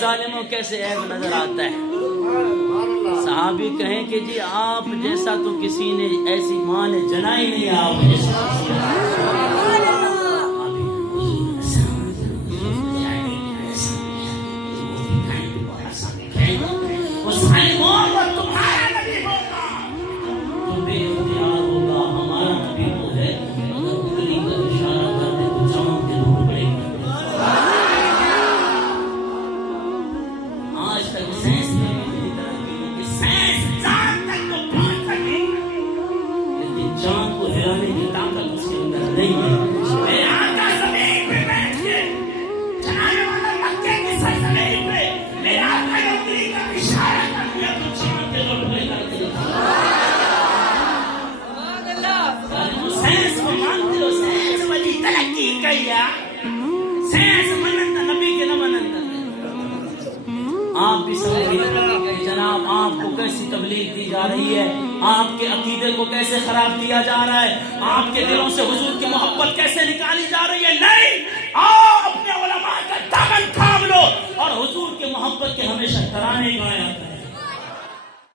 ظالموں کیسے عیب نظر آتا ہے. صحابی کہیں کہ جی آپ جیسا تو کسی نے ایسی ماں نے جنا ہی نہیں. آپ جیسا آپ بھی سمجھیے جناب آپ کو کیسی تبلیغ دی جا رہی ہے, آپ کے عقیدے کو کیسے خراب کیا جا رہا ہے, آپ کے دلوں سے حضور کی محبت کیسے نکالی جا رہی ہے. نہیں, آپ اپنے علماء کا دامن تھام لو اور حضور کی محبت کے ہمیشہ ترانے گایا.